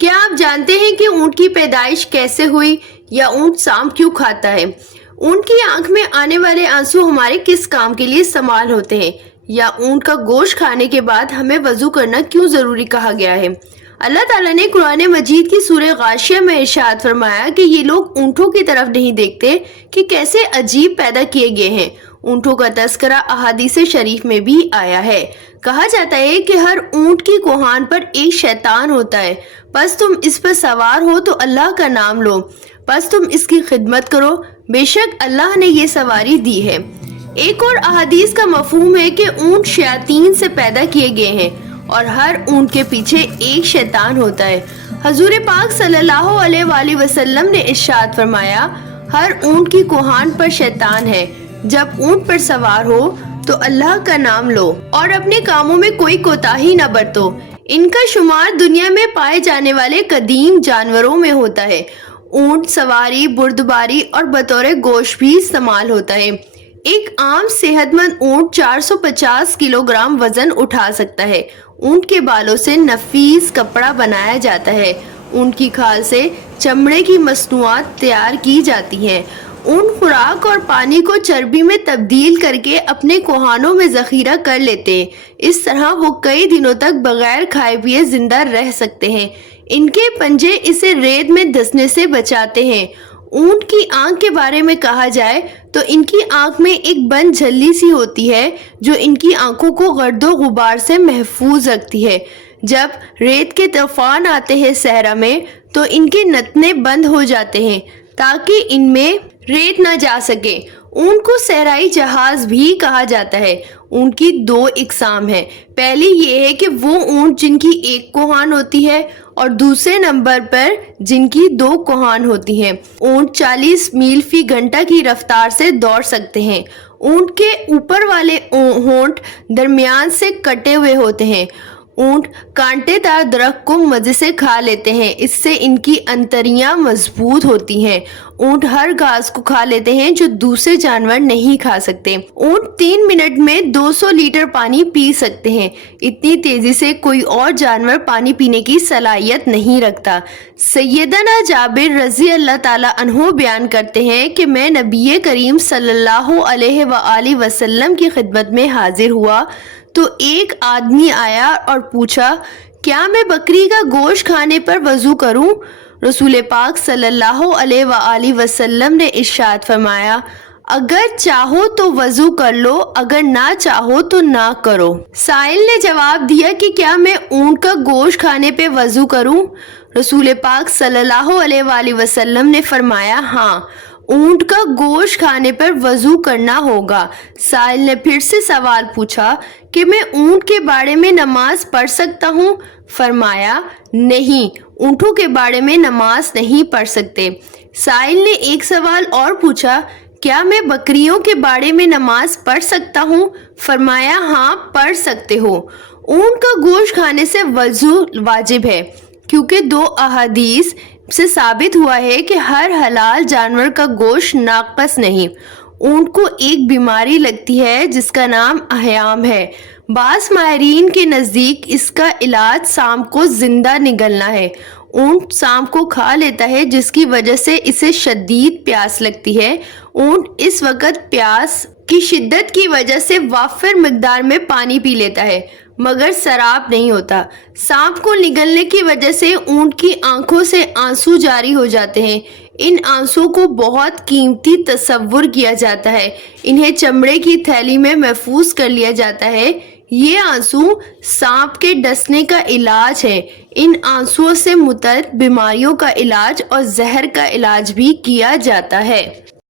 کیا آپ جانتے ہیں کہ اونٹ کی پیدائش کیسے ہوئی یا اونٹ سانپ کیوں کھاتا ہے؟ اونٹ کی آنکھ میں آنے والے آنسو ہمارے کس کام کے لیے استعمال ہوتے ہیں؟ یا اونٹ کا گوشت کھانے کے بعد ہمیں وضو کرنا کیوں ضروری کہا گیا ہے؟ اللہ تعالیٰ نے قرآن مجید کی سورہ غاشیہ میں ارشاد فرمایا کہ یہ لوگ اونٹوں کی طرف نہیں دیکھتے کہ کیسے عجیب پیدا کیے گئے ہیں۔ اونٹوں کا تذکرہ احادیث شریف میں بھی آیا ہے۔ کہا جاتا ہے کہ ہر اونٹ کی کوہان پر ایک شیطان ہوتا ہے، پس تم اس پر سوار ہو تو اللہ کا نام لو، پس تم اس کی خدمت کرو، بے شک اللہ نے یہ سواری دی ہے۔ ایک اور احادیث کا مفہوم ہے کہ اونٹ شیاطین سے پیدا کیے گئے ہیں اور ہر اونٹ کے پیچھے ایک شیطان ہوتا ہے۔ حضور پاک صلی اللہ علیہ وآلہ وسلم نے ارشاد فرمایا، ہر اونٹ کی کوہان پر شیطان ہے، جب اونٹ پر سوار ہو تو اللہ کا نام لو اور اپنے کاموں میں کوئی کوتاہی نہ برتو۔ ان کا شمار دنیا میں پائے جانے والے قدیم جانوروں میں ہوتا ہے۔ اونٹ سواری، بردباری اور بطور گوشت بھی استعمال ہوتا ہے۔ ایک عام صحت مند اونٹ 450 کلو گرام وزن اٹھا سکتا ہے۔ اونٹ کے بالوں سے نفیس کپڑا بنایا جاتا ہے۔ اونٹ کی کھال سے چمڑے کی مصنوعات تیار کی جاتی ہیں۔ اونٹ خوراک اور پانی کو چربی میں تبدیل کر کے اپنے کوہانوں میں ذخیرہ کر لیتے ہیں۔ اس طرح وہ کئی دنوں تک بغیر کھائے پیے زندہ رہ سکتے ہیں۔ ان کے پنجے اسے ریت میں دھسنے سے بچاتے ہیں۔ اونٹ کی آنکھ کے بارے میں کہا جائے تو ان کی آنکھ میں ایک بند جھلی سی ہوتی ہے جو ان کی آنکھوں کو گرد و غبار سے محفوظ رکھتی ہے۔ جب ریت کے طوفان آتے ہیں صحرا میں تو ان کے نتنے بند ہو جاتے ہیں تاکہ ان میں ریت نہ جا سکے۔ اونٹ کو صحرائی جہاز بھی کہا جاتا ہے۔ اونٹ کی دو اقسام ہیں۔ پہلی یہ ہے کہ وہ اونٹ جن کی ایک کوہان ہوتی ہے اور دوسرے نمبر پر جن کی دو کوہان ہوتی ہیں۔ اونٹ 40 میل فی گھنٹہ کی رفتار سے دوڑ سکتے ہیں۔ اونٹ کے اوپر والے ہونٹ درمیان سے کٹے ہوئے ہوتے ہیں۔ اونٹ کانٹے دار درخت کو مزے سے کھا لیتے ہیں، اس سے ان کی انتڑیاں مضبوط ہوتی ہیں۔ اونٹ ہر گھاس کو کھا لیتے ہیں جو دوسرے جانور نہیں کھا سکتے۔ اونٹ 3 منٹ میں 200 لیٹر پانی پی سکتے ہیں۔ اتنی تیزی سے کوئی اور جانور پانی پینے کی صلاحیت نہیں رکھتا۔ سیدنا جابر رضی اللہ تعالیٰ عنہ بیان کرتے ہیں کہ میں نبی کریم صلی اللہ علیہ وآلہ وسلم کی خدمت میں حاضر ہوا تو ایک آدمی آیا اور پوچھا، کیا میں بکری کا گوشت کھانے پر وضو کروں؟ رسول پاک صلی اللہ علیہ وآلہ وسلم نے ارشاد فرمایا، اگر چاہو تو وضو کر لو، اگر نہ چاہو تو نہ کرو۔ سائل نے جواب دیا کہ کیا میں اونٹ کا گوشت کھانے پہ وضو کروں؟ رسول پاک صلی اللہ علیہ وآلہ وسلم نے فرمایا، ہاں، اونٹ کا گوشت کھانے پر وضو کرنا ہوگا۔ سائل نے پھر سے سوال پوچھا کہ میں اونٹ کے باڑے میں نماز پڑھ سکتا ہوں؟ فرمایا، نہیں، اونٹوں کے باڑے میں نماز نہیں پڑھ سکتے۔ سائل نے ایک سوال اور پوچھا، کیا میں بکریوں کے باڑے میں نماز پڑھ سکتا ہوں؟ فرمایا، ہاں، پڑھ سکتے ہو۔ اونٹ کا گوشت کھانے سے وضو واجب ہے کیونکہ 2 احادیث سے ثابت ہوا ہے کہ ہر حلال جانور کا گوشت ناقص نہیں۔ اونٹ کو ایک بیماری لگتی ہے جس کا نام احیام ہے۔ بعض ماہرین کے نزدیک اس کا علاج سانپ کو زندہ نگلنا ہے۔ اونٹ سانپ کو کھا لیتا ہے جس کی وجہ سے اسے شدید پیاس لگتی ہے۔ اونٹ اس وقت پیاس کی شدت کی وجہ سے وافر مقدار میں پانی پی لیتا ہے مگر سراب نہیں ہوتا۔ سانپ کو نگلنے کی وجہ سے اونٹ کی آنکھوں سے آنسو جاری ہو جاتے ہیں۔ ان آنسو کو بہت قیمتی تصور کیا جاتا ہے۔ انہیں چمڑے کی تھیلی میں محفوظ کر لیا جاتا ہے۔ یہ آنسو سانپ کے ڈسنے کا علاج ہے۔ ان آنسوؤں سے متعدد بیماریوں کا علاج اور زہر کا علاج بھی کیا جاتا ہے۔